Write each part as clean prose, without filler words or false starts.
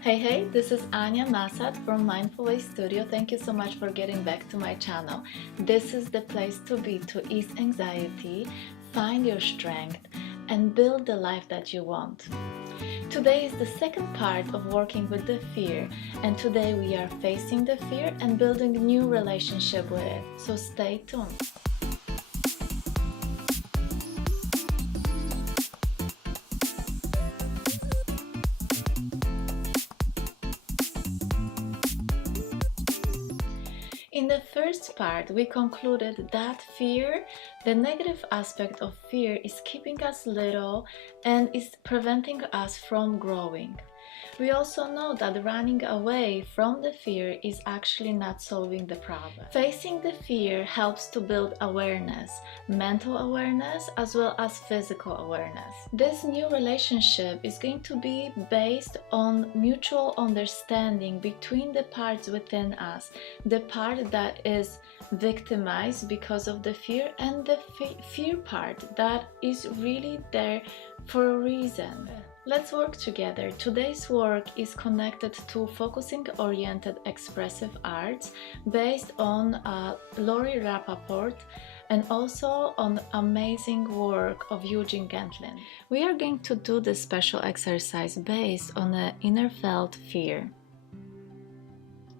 Hey, this is Ania Massatt from Mindful Way Studio. Thank you so much for getting back to my channel. This is the place to be to ease anxiety, find your strength, and build the life that you want. Today is the second part of working with the fear, and today we are facing the fear and building a new relationship with it. So stay tuned. In the first part, we concluded that fear, the negative aspect of fear, is keeping us little and is preventing us from growing. We also know that running away from the fear is actually not solving the problem. Facing the fear helps to build awareness, mental awareness as well as physical awareness. This new relationship is going to be based on mutual understanding between the parts within us, the part that is victimized because of the fear and the fear part that is really there for a reason. Let's work together. Today's work is connected to focusing-oriented expressive arts based on Laury Rappaport and also on amazing work of Eugene Gentlin. We are going to do this special exercise based on an inner felt fear.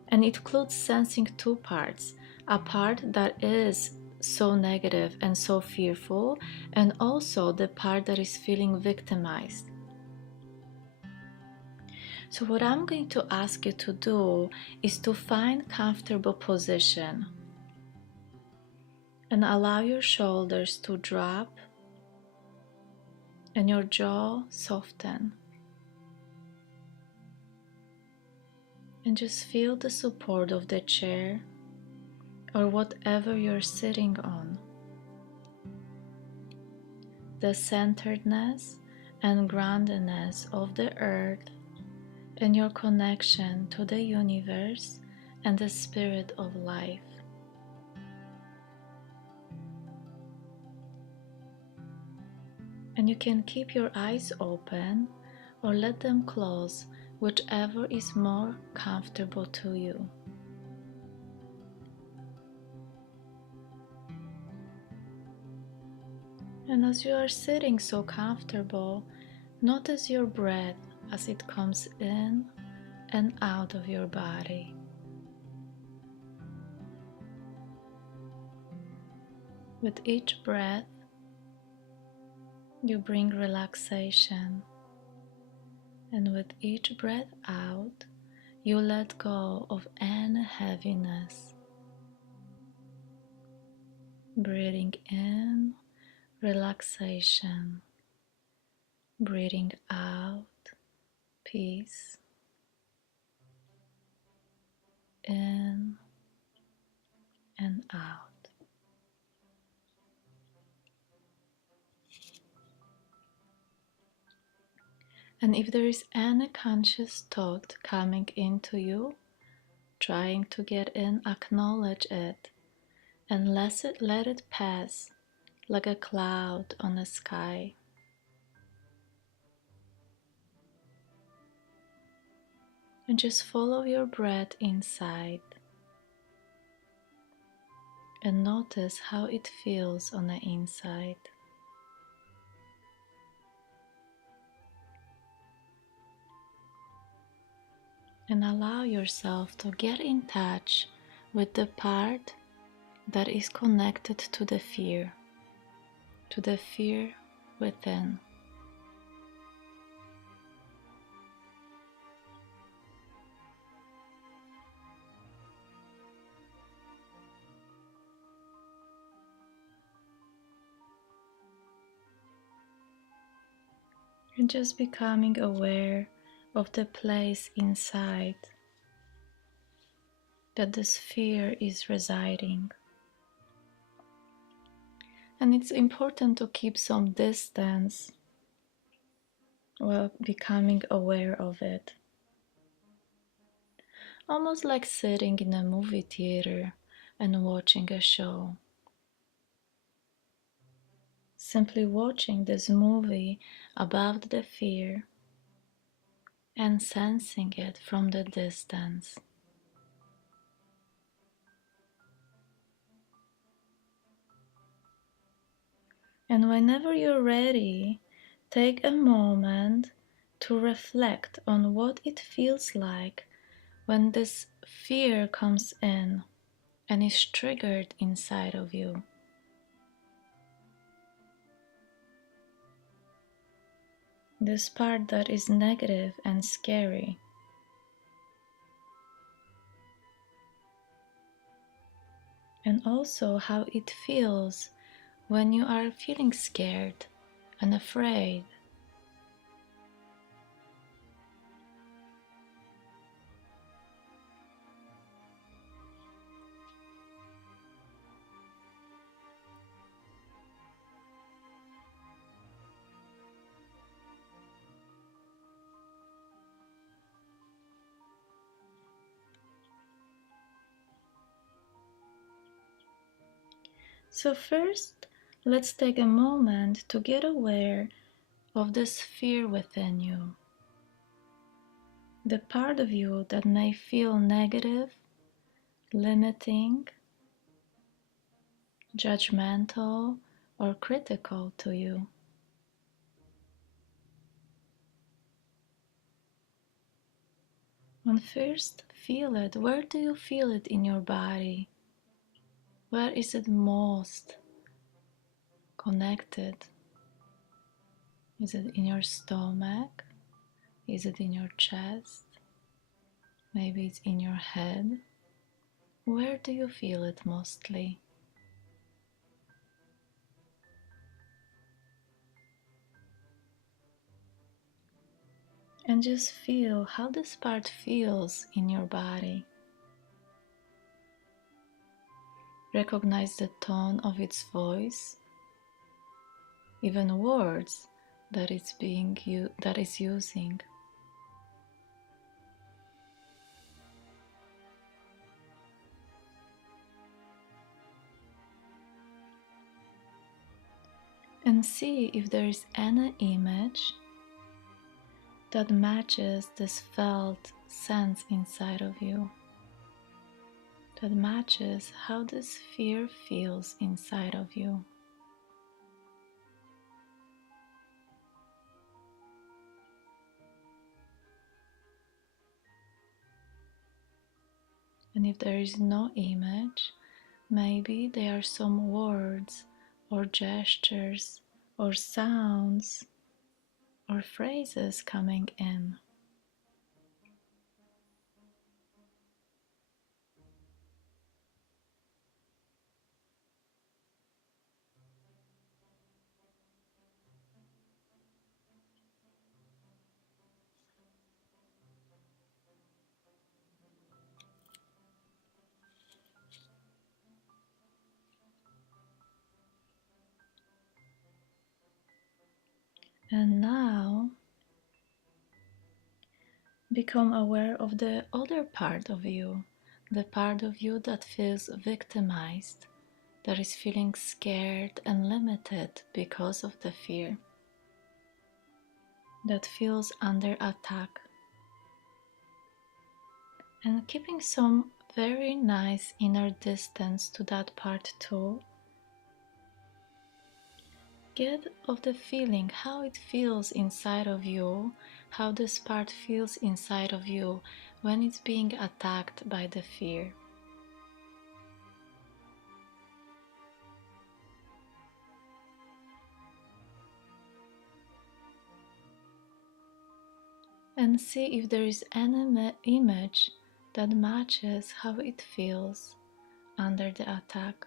And it includes sensing two parts, a part that is so negative and so fearful, and also the part that is feeling victimized. So what I'm going to ask you to do is to find comfortable position and allow your shoulders to drop and your jaw soften. And just feel the support of the chair or whatever you're sitting on. The centeredness and groundedness of the earth and your connection to the universe and the spirit of life. And you can keep your eyes open or let them close, whichever is more comfortable to you. And as you are sitting so comfortable, notice your breath as it comes in and out of your body. With each breath, you bring relaxation, and with each breath out, you let go of any heaviness. Breathing in, relaxation. Breathing out, peace. In and out. And if there is any conscious thought coming into you, trying to get in, acknowledge it and let it pass like a cloud on the sky. And just follow your breath inside and notice how it feels on the inside. And allow yourself to get in touch with the part that is connected to the fear within. And just becoming aware of the place inside that this fear is residing. And it's important to keep some distance while becoming aware of it. Almost like sitting in a movie theater and watching a show. Simply watching this movie about the fear and sensing it from the distance. And whenever you're ready, take a moment to reflect on what it feels like when this fear comes in and is triggered inside of you. This part that is negative and scary. And also how it feels when you are feeling scared and afraid. So first, let's take a moment to get aware of this fear within you. The part of you that may feel negative, limiting, judgmental, or critical to you. And first, feel it. Where do you feel it in your body? Where is it most connected? Is it in your stomach? Is it in your chest? Maybe it's in your head. Where do you feel it mostly? And just feel how this part feels in your body. Recognize the tone of its voice, even words that it's using. And see if there is any image that matches this felt sense inside of you, that matches how this fear feels inside of you. And if there is no image, maybe there are some words or gestures or sounds or phrases coming in. And now become aware of the other part of you, the part of you that feels victimized, that is feeling scared and limited because of the fear, that feels under attack. And keeping some very nice inner distance to that part too. Get of the feeling, how it feels inside of you, how this part feels inside of you when it's being attacked by the fear. And see if there is any image that matches how it feels under the attack.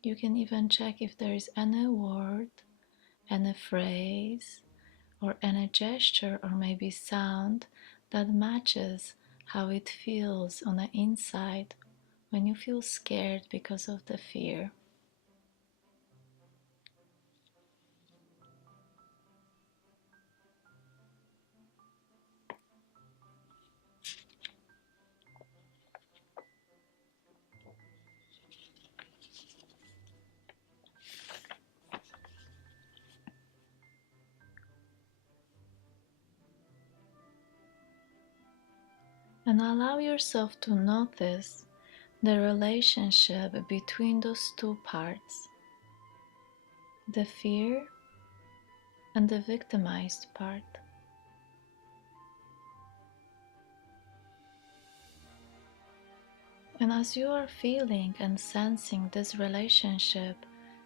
You can even check if there is any word, any phrase, or any gesture or maybe sound that matches how it feels on the inside when you feel scared because of the fear. And allow yourself to notice the relationship between those two parts, the fear and the victimized part. And as you are feeling and sensing this relationship,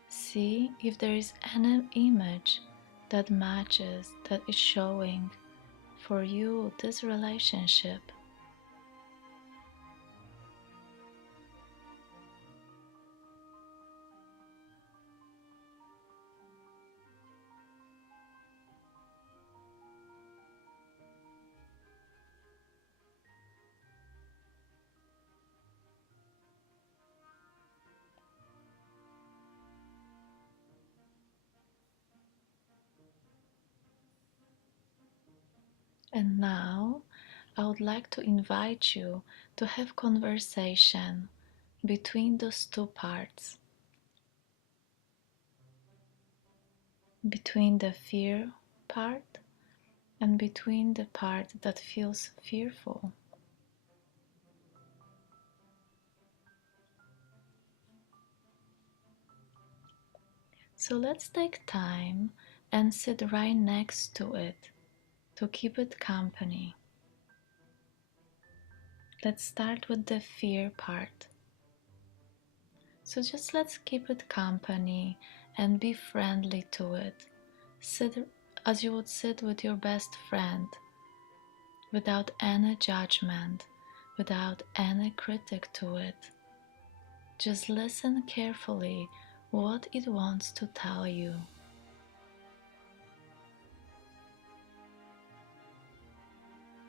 see if there is any image that matches, that is showing for you this relationship. And now I would like to invite you to have conversation between those two parts, between the fear part and between the part that feels fearful. So let's take time and sit right next to it to keep it company. Let's start with the fear part. So just let's keep it company and be friendly to it. Sit as you would sit with your best friend, without any judgment, without any critic to it. Just listen carefully what it wants to tell you.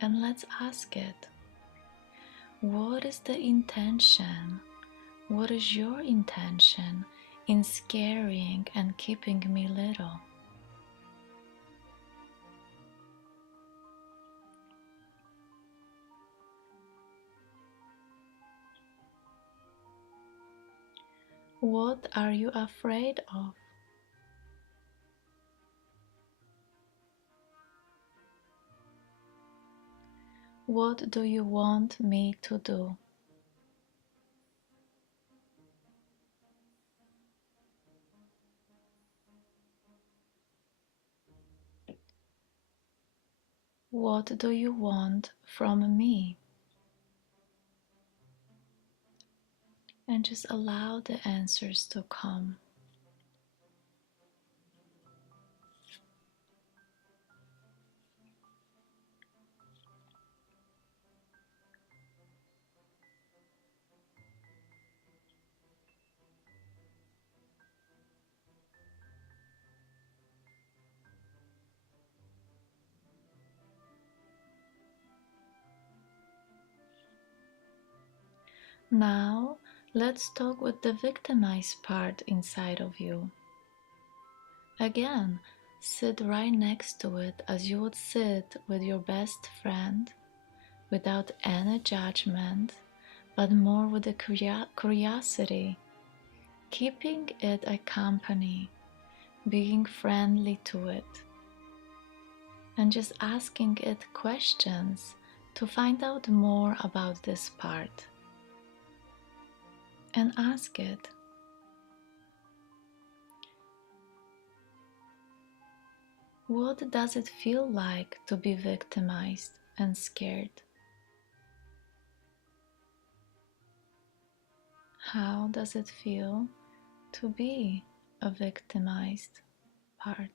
And let's ask it, what is the intention? What is your intention in scaring and keeping me little? What are you afraid of? What do you want me to do? What do you want from me? And just allow the answers to come. Now, let's talk with the victimized part inside of you. Again, sit right next to it as you would sit with your best friend, without any judgment, but more with a curiosity, keeping it a company, being friendly to it, and just asking it questions to find out more about this part. And ask it, what does it feel like to be victimized and scared? How does it feel to be a victimized part?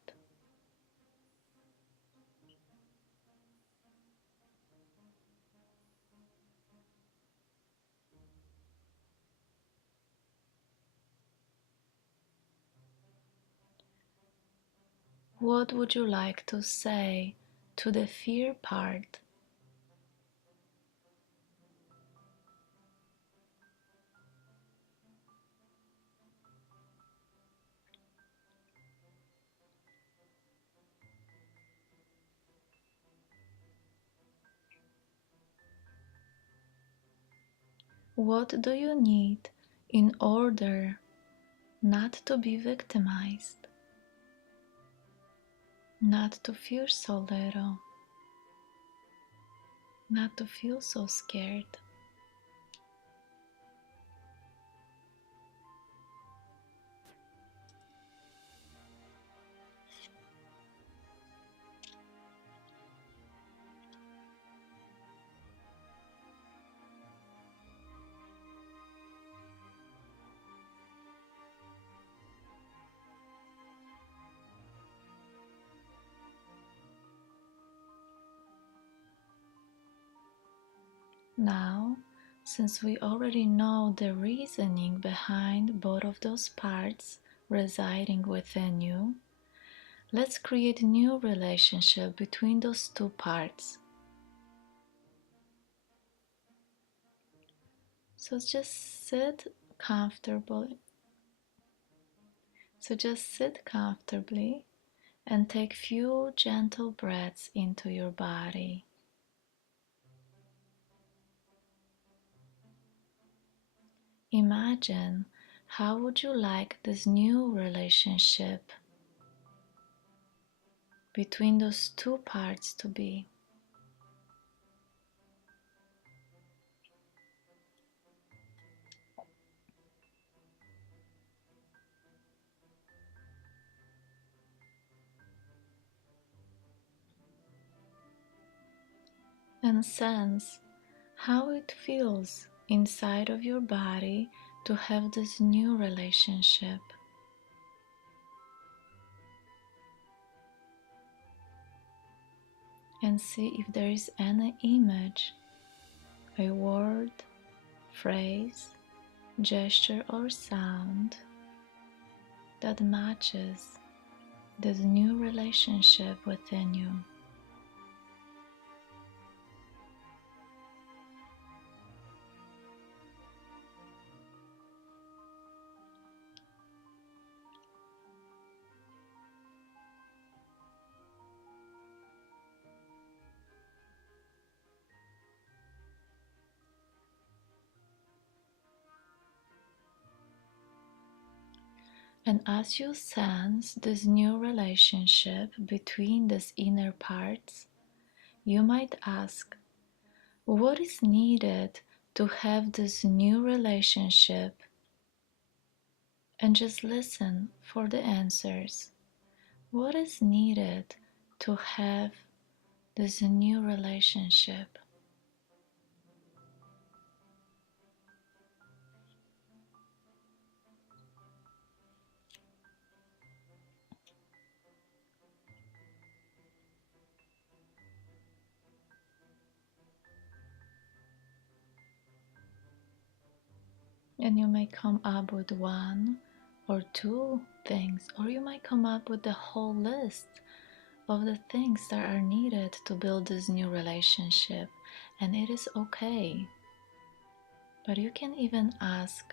What would you like to say to the fear part? What do you need in order not to be victimized, not to fear so little? not to feel so scared. Now, since we already know the reasoning behind both of those parts residing within you, let's create a new relationship between those two parts. So just sit comfortably. So just sit comfortably and take few gentle breaths into your body. Imagine how would you like this new relationship between those two parts to be? And sense how it feels inside of your body to have this new relationship. And see if there is any image, a word, phrase, gesture, or sound that matches this new relationship within you. And as you sense this new relationship between these inner parts, you might ask, what is needed to have this new relationship? And just listen for the answers. What is needed to have this new relationship? And you may come up with one or two things, or you might come up with the whole list of the things that are needed to build this new relationship, and it is okay. But you can even ask,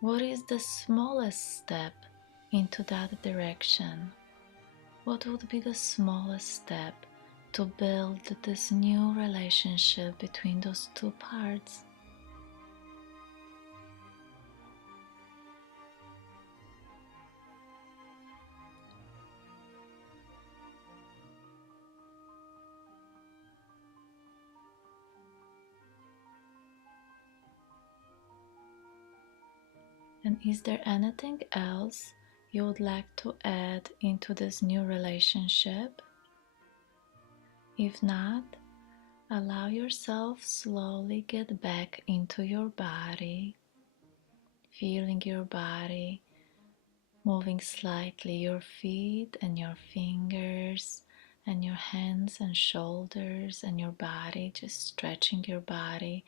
what is the smallest step into that direction? What would be the smallest step to build this new relationship between those two parts? And is there anything else you would like to add into this new relationship? If not, allow yourself slowly get back into your body, feeling your body, moving slightly your feet and your fingers and your hands and shoulders and your body, just stretching your body.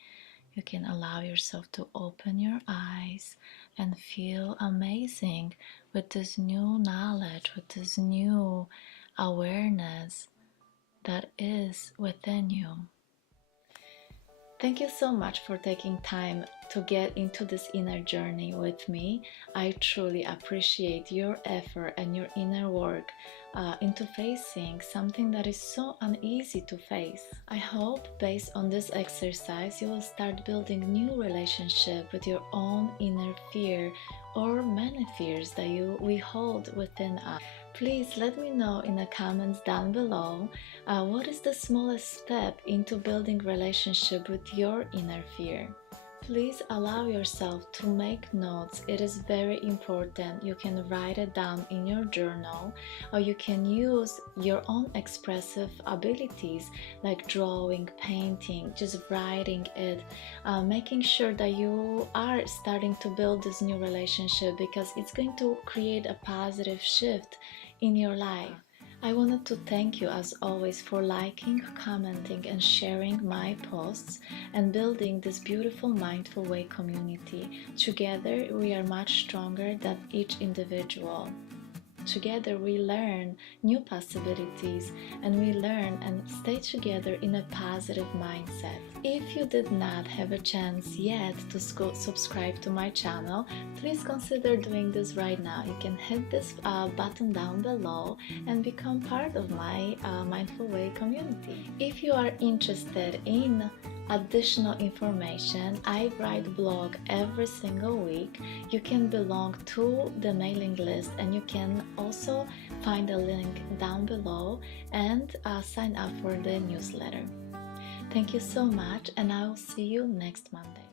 You can allow yourself to open your eyes and feel amazing with this new knowledge, with this new awareness that is within you. Thank you so much for taking time to get into this inner journey with me. I truly appreciate your effort and your inner work into facing something that is so uneasy to face. I hope based on this exercise you will start building new relationship with your own inner fear or many fears that we hold within us. Please let me know in the comments down below what is the smallest step into building relationship with your inner fear. Please allow yourself to make notes. It is very important. You can write it down in your journal, or you can use your own expressive abilities like drawing, painting, just writing it, making sure that you are starting to build this new relationship, because it's going to create a positive shift in your life. I wanted to thank you as always for liking, commenting and sharing my posts and building this beautiful Mindful Way community. Together we are much stronger than each individual. Together we learn new possibilities, and we learn and stay together in a positive mindset. If you did not have a chance yet to subscribe to my channel, please consider doing this right now. You can hit this button down below and become part of my Mindful Way community. If you are interested in additional information, I write blog every single week. You can belong to the mailing list, and you can also find a link down below and sign up for the newsletter. Thank you so much, and I will see you next Monday.